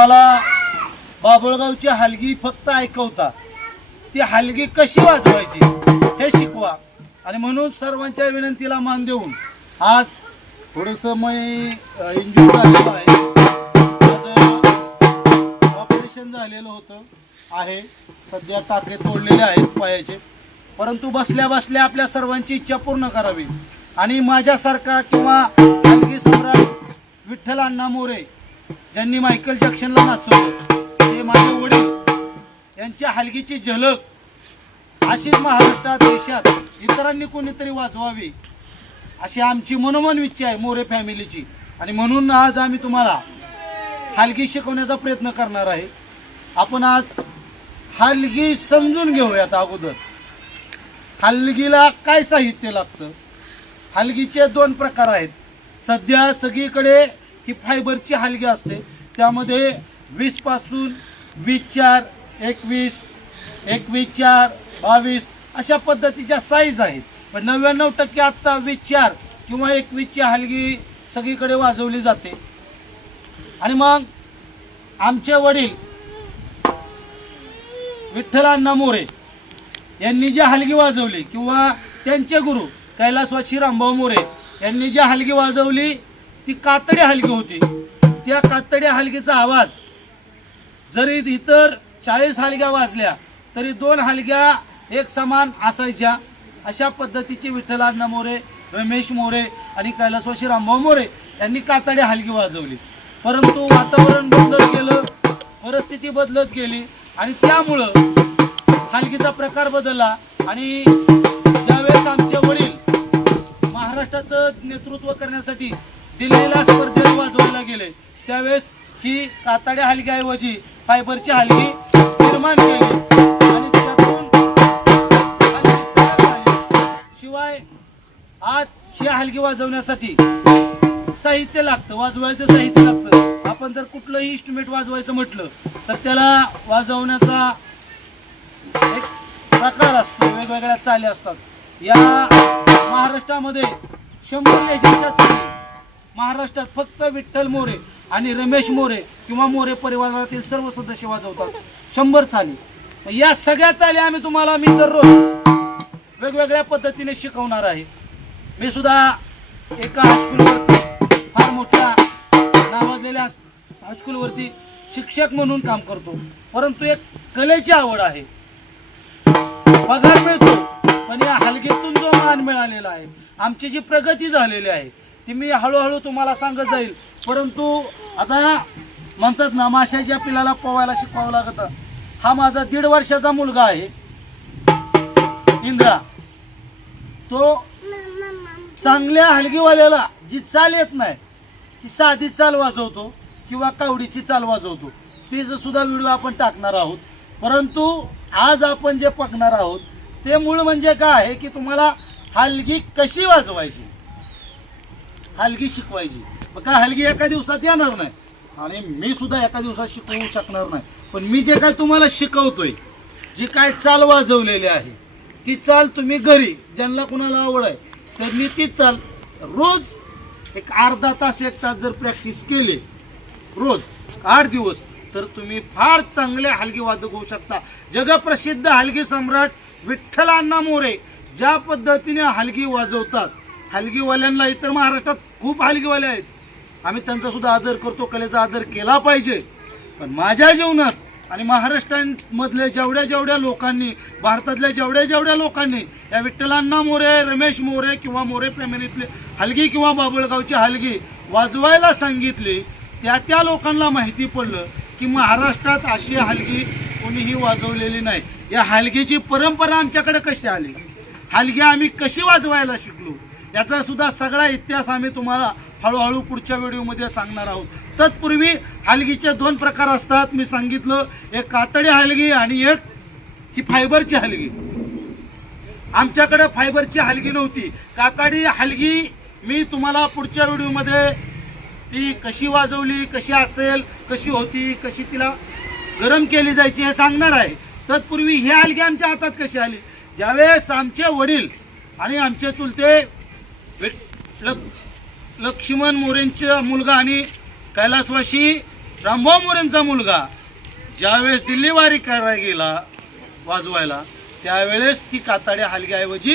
आम्हाला बाबुळगावची हलगी फक्त ऐकवता. ती हलगी कशी वाजवायची हे शिकवा. आणि म्हणून सर्वांच्या विनंतीला मान देऊन आज थोडंसं मी इंजुर झालेलं आहे. माझं ऑपरेशन झालेलं होतं. आहे. सध्या टाके तोडलेले आहेत पायाचे. परंतु बसल्या बसल्या आपल्या सर्वांची इच्छा पूर्ण करावी. आणि माझ्यासारखा किंवा हलगी सम्राट विठ्ठल अण्णा मोरे ज्यांनी मायकल जॅक्सनला नाचवलं. ते माझे वडील. यांच्या हलगीची झलक. अशीच महाराष्ट्रात देशात इतरांनी कोणीतरी वाजवावी. अशी आमची मनोमन इच्छा आहे मोरे फॅमिलीची. आणि म्हणून आज आम्ही तुम्हाला हलगी शिकवण्याचा प्रयत्न करणार आहे. आपण आज हलगी समजून घेऊयात अगोदर. हलगीला काय साहित्य लागतं? हलगीचे दोन प्रकार आहेत. सध्या सगळीकडे ही फायबरची हलगी असते. त्यामध्ये वीसपासून वीस चार एकवीस एकवीस चार बावीस अशा पद्धतीच्या साईज आहेत. पण नव्याण्णव टक्के आत्ता वीस चार किंवा एकवीसची हलगी सगळीकडे वाजवली जाते. आणि मग आमचे वडील विठ्ठलांना मोरे यांनी जी हलगी वाजवली किंवा त्यांचे गुरु कैलासवाशी रामभाऊ मोरे यांनी जी हलगी वाजवली ती कातडी हलगी होती. त्या कातडी हलगीचा आवाज जरी इतर चाळीस हलग्या वाजल्या तरी दोन हलग्या एक समान असायच्या. अशा पद्धतीचे विठ्ठलांना मोरे रमेश मोरे आणि कैलासवाशी रामभाऊ मोरे यांनी कातडी हलगी वाजवली. परंतु वातावरण बदलत गेलं परिस्थिती बदलत गेली आणि त्यामुळं हलगीचा प्रकार बदलला आणि ज्यावेळेस आमचे वडील महाराष्ट्राचं नेतृत्व करण्यासाठी दिल्लीला स्पर्धेत वाजवायला गेले. त्यावेळेस ही कातड्या हलग्याऐवजी फायबरची हलगी निर्माण केली. आणि त्यातून शिवाय आज ही हलगी वाजवण्यासाठी साहित्य लागतं वाजवायचं साहित्य लागतं. आपण जर कुठलंही इन्स्ट्रुमेंट वाजवायचं म्हटलं तर त्याला वाजवण्याचा एक प्रकार असतो वेगवेगळ्या चाली असतात. या महाराष्ट्रामध्ये शंभर लेझीमच्या चाली महाराष्ट्रात फक्त विठ्ठल मोरे आणि रमेश मोरे किंवा मोरे परिवारातील सर्व सदस्य वाजवतात. शंभर चाली. या सगळ्या चाली आम्ही तुम्हाला मी दररोज वेगवेगळ्या पद्धतीने शिकवणार आहे. मी सुद्धा एका हायस्कूलवरती फार मोठ्या नावाजलेल्या हायस्कूलवरती शिक्षक म्हणून काम करतो. परंतु एक कलेची आवड आहे. पगार मिळतो पण या हलगीतून जो मान मिळालेला आहे आमची जी प्रगती झालेली आहे ती मी हळूहळू तुम्हाला सांगत जाईल. परंतु आता म्हणतात ना माशाच्या पिलाला पोवायला शिकवावं लागतं हा माझा दीड वर्षाचा मुलगा आहे. इंद्रा तो चांगल्या हलगीवाल्याला जी चाल येत नाही ती साधी चाल वाजवतो किंवा कावडीची चाल वाजवतो. तिचं सुद्धा व्हिडिओ आपण टाकणार आहोत. परंतु आज आपण जे पकणार आहोत ते मूळ म्हणजे काय आहे की तुम्हाला हलगी कशी वाजवायची? हलगी शिकवायची. मग काय हलगी एका दिवसात येणार नाही. आणि मी सुद्धा एका दिवसात शिकवू शकणार नाही. पण मी जे काय तुम्हाला शिकवतोय जी काय चाल वाजवलेली आहे ती चाल तुम्ही घरी ज्यांना कुणाला आवड आहे त्यांनी ती चाल रोज एक अर्धा तास एक तास जर प्रॅक्टिस केली रोज आठ दिवस तर तुम्ही फार चांगले हलगी वादक होऊ शकता. जगप्रसिद्ध हलगी सम्राट विठ्ठलांना मोरे ज्या पद्धतीने हलगी वाजवतात. हलगीवाल्यांना इतर महाराष्ट्रात खूप हलगीवाले आहेत. आम्ही त्यांचा सुद्धा आदर करतो कलेचा आदर केला पाहिजे. पण माझ्या जीवनात आणि महाराष्ट्रांमधल्या जेवढ्या जेवढ्या लोकांनी भारतातल्या जेवढ्या जेवढ्या लोकांनी या विठ्ठलांना मोरे रमेश मोरे किंवा मोरे फॅमिलीतले हलगी किंवा बाबळगावची हलगी वाजवायला सांगितली त्या त्या लोकांना माहिती पडलं की महाराष्ट्रात अशी हलगी कोणीही वाजवलेली नाही. या हलगीची परंपरा आमच्याकडे कशी आली? हलगी आम्ही कशी वाजवायला शिकलो? याचा सुद्धा सगळा इतिहास आम्ही तुम्हाला हळूहळू पुढच्या व्हिडिओमध्ये सांगणार आहोत. तत्पूर्वी हलगीचे दोन प्रकार असतात. मी सांगितलं एक कातडी हलगी आणि एक ही फायबरची हलगी. आमच्याकडे फायबरची हलगी नव्हती. कातडी हलगी मी तुम्हाला पुढच्या व्हिडिओमध्ये ती कशी वाजवली कशी असेल कशी होती कशी तिला गरम केली जायची हे सांगणार आहे. तत्पूर्वी ही हलगी आमच्या हातात कशी आली? ज्यावेळेस आमचे वडील आणि आमचे चुलते लक- लक्ष्मण मोरेंचा मुलगा आणि कैलासवासी रामभाऊ मोरेंचा मुलगा. ज्यावेळेस दिल्ली वारी करायला गेला वाजवायला त्यावेळेस ती काताड्या हलग्याऐवजी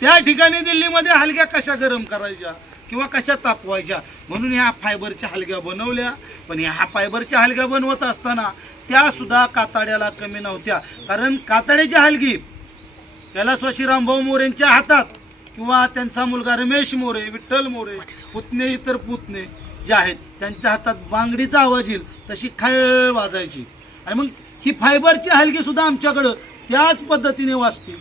त्या ठिकाणी दिल्लीमध्ये हलग्या कशा गरम करायच्या किंवा कशा तापवायच्या म्हणून ह्या फायबरच्या हलग्या बनवल्या. पण ह्या फायबरच्या हलग्या बनवत असताना त्यासुद्धा कातड्याला काताड्याला कमी नव्हत्या. कारण काताड्याची हलगी कैलासवासी रामभाऊ मोरेंच्या हातात किंवा त्यांचा मुलगा रमेश मोरे विठ्ठल मोरे पुतणे इतर पुतणे जे आहेत त्यांच्या हातात बांगडीचा आवाज येईल तशी खळ वाजायची. आणि मग ही फायबरची हलकी सुद्धा आमच्याकडं त्याच पद्धतीने वाजते.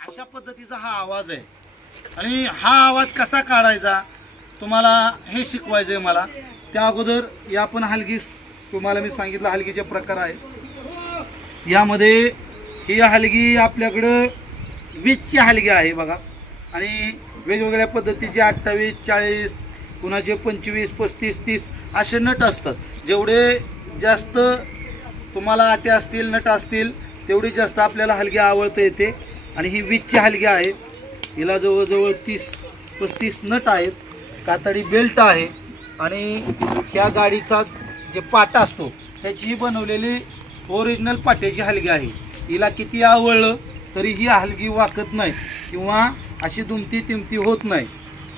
अशा पद्धतीचा हा आवाज आहे. आणि हा आवाज कसा काढायचा तुम्हाला हे शिकवायचं आहे मला. त्या अगोदर या पण हलगी तुम्हाला मी सांगितलं हलगीचे प्रकार आहे यामध्ये ही हलगी आपल्याकडं वीजची हलगी आहे बघा. आणि वेगवेगळ्या पद्धतीचे अठ्ठावीस चाळीस कुणाचे पंचवीस पस्तीस तीस असे नट असतात. जेवढे जास्त तुम्हाला आटे असतील नट असतील तेवढी जास्त आपल्याला हलगी आवडता येते. आणि ही वीजची हलगी आहे. हिला जवळजवळ तीस पस्तीस नट आहेत. कातडी बेल्ट आहे. आणि ह्या गाडीचा जे पाटा असतो त्याची ही बनवलेली ओरिजिनल पाट्याची हलगी आहे. हिला किती आवडलं तरी ही हलगी वाकत नाही किंवा अशी दुमती तिमती होत नाही.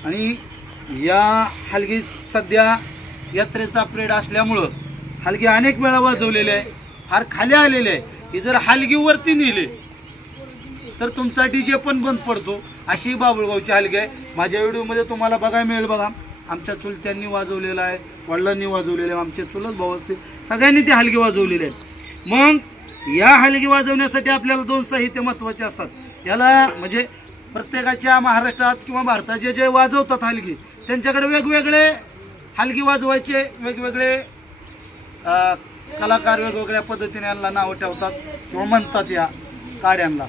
आणि या हलगी सध्या यात्रेचा प्रेड असल्यामुळं हलगी अनेक वेळा वाजवलेली आहे. फार खाली आलेली आहे. ही जर हलगी वरती नेली तर तुमचा डीजे पण बंद पडतो. अशी बाबुळगावची हलगी आहे. माझ्या व्हिडिओमध्ये तुम्हाला बघायला मिळेल बघा. आमच्या चुलत्यांनी वाजवलेला आहे वडिलांनी वाजवलेलं आहे आमचे चुलत भाऊ असतील सगळ्यांनी ती हलगी वाजवलेली आहे मग या हलगी वाजवण्यासाठी आपल्याला दोन साहित्य महत्त्वाचे असतात. याला म्हणजे प्रत्येकाच्या महाराष्ट्रात किंवा भारताचे जे वाजवतात हलगी त्यांच्याकडे वेगवेगळे हलगी वाजवायचे वेगवेगळे कलाकार वेगवेगळ्या पद्धतीने यांना नावं ठेवतात किंवा म्हणतात या काड्यांना.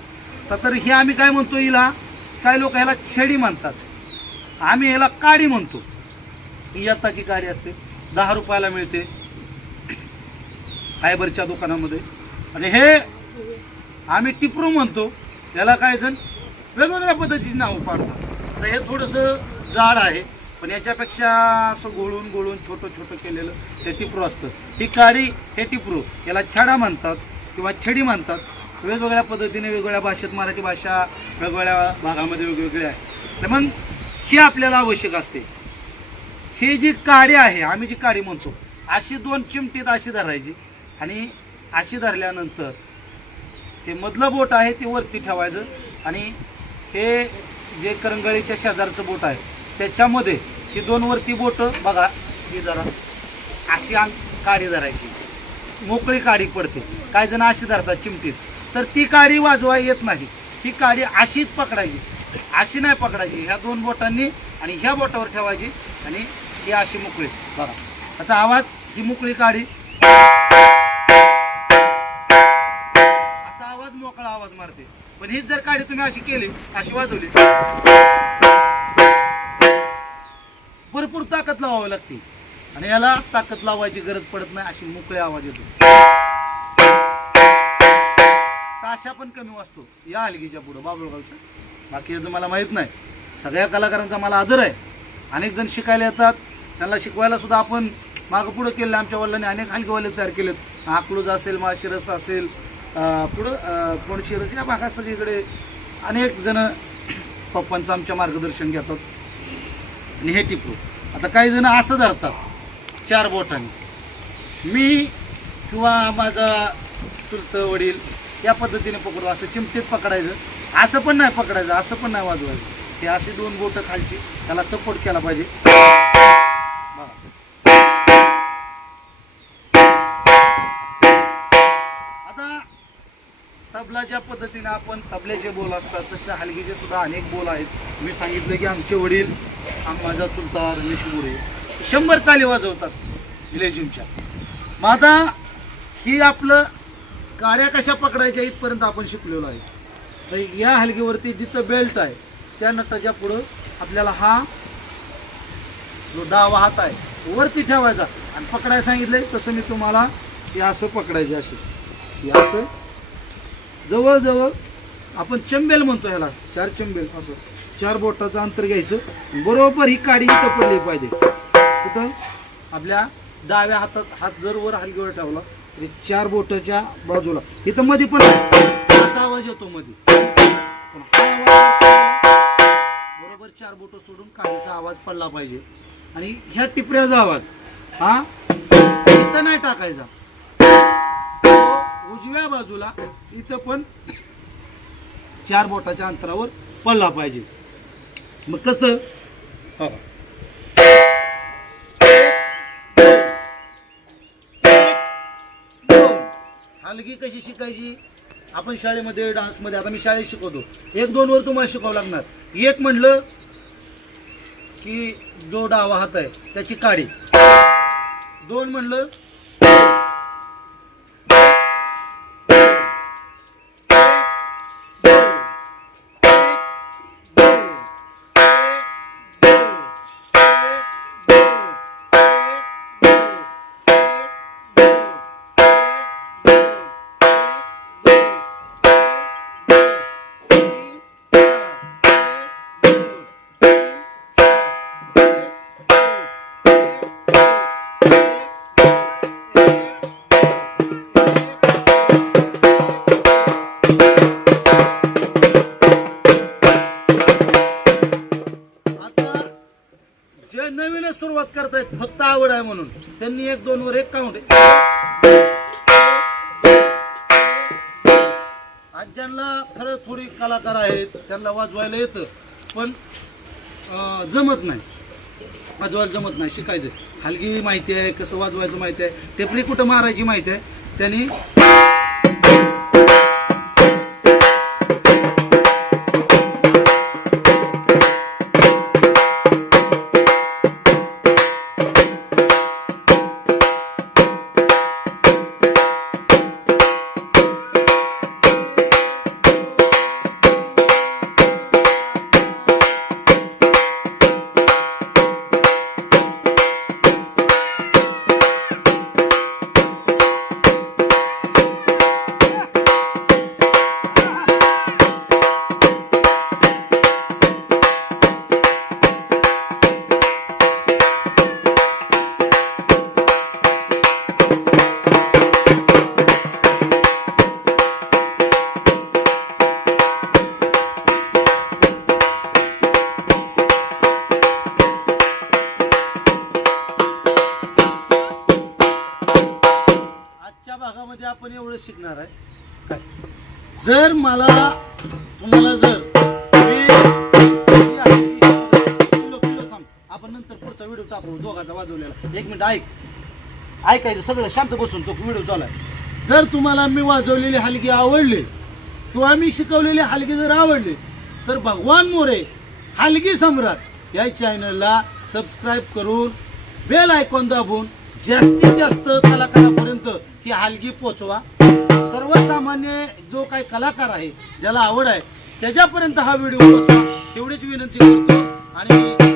तर तर हे आम्ही काय म्हणतो हिला? काय लोक ह्याला छेडी म्हणतात. आम्ही ह्याला काडी म्हणतो. इयत्ताची गाडी असते. दहा रुपयाला मिळते. फायबरच्या दुकानामध्ये. आणि हे आम्ही टिपरू म्हणतो. याला काय जण वेगवेगळ्या पद्धतीची नावं पाडतात. तर हे थोडंसं जाड आहे पण याच्यापेक्षा असं गोळून गोळून छोटं छोटं केलेलं ते टिपरू असतं. ही काडी हे टिपरू याला छडा म्हणतात किंवा छडी म्हणतात. वेगवेगळ्या पद्धतीने वेगवेगळ्या भाषेत मराठी भाषा वेगवेगळ्या भागामध्ये वेगवेगळी आहे तर मग ही आपल्याला आवश्यक असते. ही जी काडी आहे आम्ही जी काडी म्हणतो अशी दोन चिमटीत अशी धरायची. आणि अशी धरल्यानंतर ते मधलं बोट आहे ते वरती ठेवायचं. आणि हे जे करंगळीच्या शेजारचं बोट आहे त्याच्यामध्ये ही दोन वरती बोट बघा ही जरा अशी अंग काडी धरायची. मोकळी काडी पडते. काही जण अशी धरतात चिमटीत. तर ती काडी वाजवा येत नाही. ही काडी अशीच पकडायची. अशी नाही पकडायची. ह्या दोन बोटांनी आणि ह्या बोटावर ठेवायची. आणि ही अशी मोकळी बघा. त्याचा आवाज ही मोकळी काडी असा आवाज मोकळा आवाज मारते. पण हीच जर काडी तुम्ही अशी केली अशी वाजवली भरपूर ताकद लावावी लागते. आणि याला ताकद लावायची गरज पडत नाही अशी मोकळे आवाज येतो. ताशा पण कमी वाजतो. या हलगीच्या पुढं बाबुळगावच्या बाकी याचं मला माहीत नाही. सगळ्या कलाकारांचा मला आदर आहे. अनेक जण शिकायला येतात. त्यांना शिकवायला सुद्धा आपण मागं पुढं केलं. आमच्या वडिलांनी अनेक हलकेवाले तयार केलेत. आकलूज असेल माशिरस असेल पुढं कोणशिरस या भागात सगळीकडे अनेक जण पप्पांचं आमच्या मार्गदर्शन घेतात. आणि हे टिपू. आता काही जण असं धरतात चार बोटांनी. मी किंवा माझा चुलत वडील या पद्धतीने पकडू असं चिमटीत पकडायचं. असं पण नाही पकडायचं असं पण नाही वाजवायचं. हे अशी दोन बोटं खालची त्याला सपोर्ट केला पाहिजे. तबला ज्या पद्धतीने आपण तबल्याचे बोल असतात तसे हलगीचे सुद्धा अनेक बोल आहेत. मी सांगितलं की आमचे वडील माझा चुलता रमेश मोरे शंभर चाली वाजवतात विलेजिमच्या मग आता ही आपलं गाड्या कशा पकडायच्या इथपर्यंत आपण शिकलेलो आहे. तर या हलगीवरती जिथं बेल्ट आहे त्या नटाच्या पुढं आपल्याला हा जो डावा हात आहे वरती ठेवायचा. आणि पकडायला सांगितलंय तसं मी तुम्हाला हे असं पकडायचे असे हे असं जवळजवळ आपण चंबेल म्हणतो ह्याला चार चंबेल असं. चार बोटाचं अंतर घ्यायचं. बरोबर ही काडी इथं पडली पाहिजे. कुठं? आपल्या डाव्या हातात हात जर वर हलगीवर ठेवला तरी चार बोटाच्या बाजूला. इथं मध्ये पण असा आवाज येतो मध्ये पण हा आवाज बरोबर चार बोट सोडून काडीचा आवाज पडला पाहिजे. आणि ह्या टिपऱ्याचा आवाज हा? इथं नाही टाकायचा. उजव्या बाजूला इथं पण चार बोटाच्या अंतरावर पडला पाहिजे. मग कसं? हो. हलगी कशी शिकायची? आपण शाळेमध्ये डान्समध्ये आता मी शाळेत शिकवतो. एक दोन वर तुम्हाला शिकावं लागणार. एक म्हणलं की जो डावा हात आहे त्याची काडी. दोन म्हणलं आहे म्हणून. त्यांनी एक दोन वर एक काउंट आज ज्यांना खरं थोडी कलाकार आहेत त्यांना वाजवायला येतं पण अं, जमत नाही. वाजवायला जमत नाही शिकायचं. हलगी माहिती आहे कसं वाजवायचं माहिती आहे टेपली कुठं मारायची माहिती आहे त्यांनी एवढं शिकणार आहे. काय? जर मला तुम्हाला जर थांब. आपण नंतर पुढचा व्हिडिओ टाकू दोघाचा वाजवलेला. एक मिनिट ऐक. ऐकायचं सगळं शांत बसून तो व्हिडिओ चालू आहे. जर तुम्हाला मी वाजवलेली हलगी आवडली किंवा मी शिकवलेली हलगी जर आवडली तर भगवान मोरे हलगी सम्राट या चॅनलला सबस्क्राईब करून बेल आयकॉन दाबून जास्तीत जास्त कलाकारापर्यंत ही हलगी पोचवा. सर्वसामान्य जो काही कलाकार आहे ज्याला आवड आहे त्याच्यापर्यंत हा व्हिडिओ पोहोचवा. तेवढीच विनंती करतो. आणि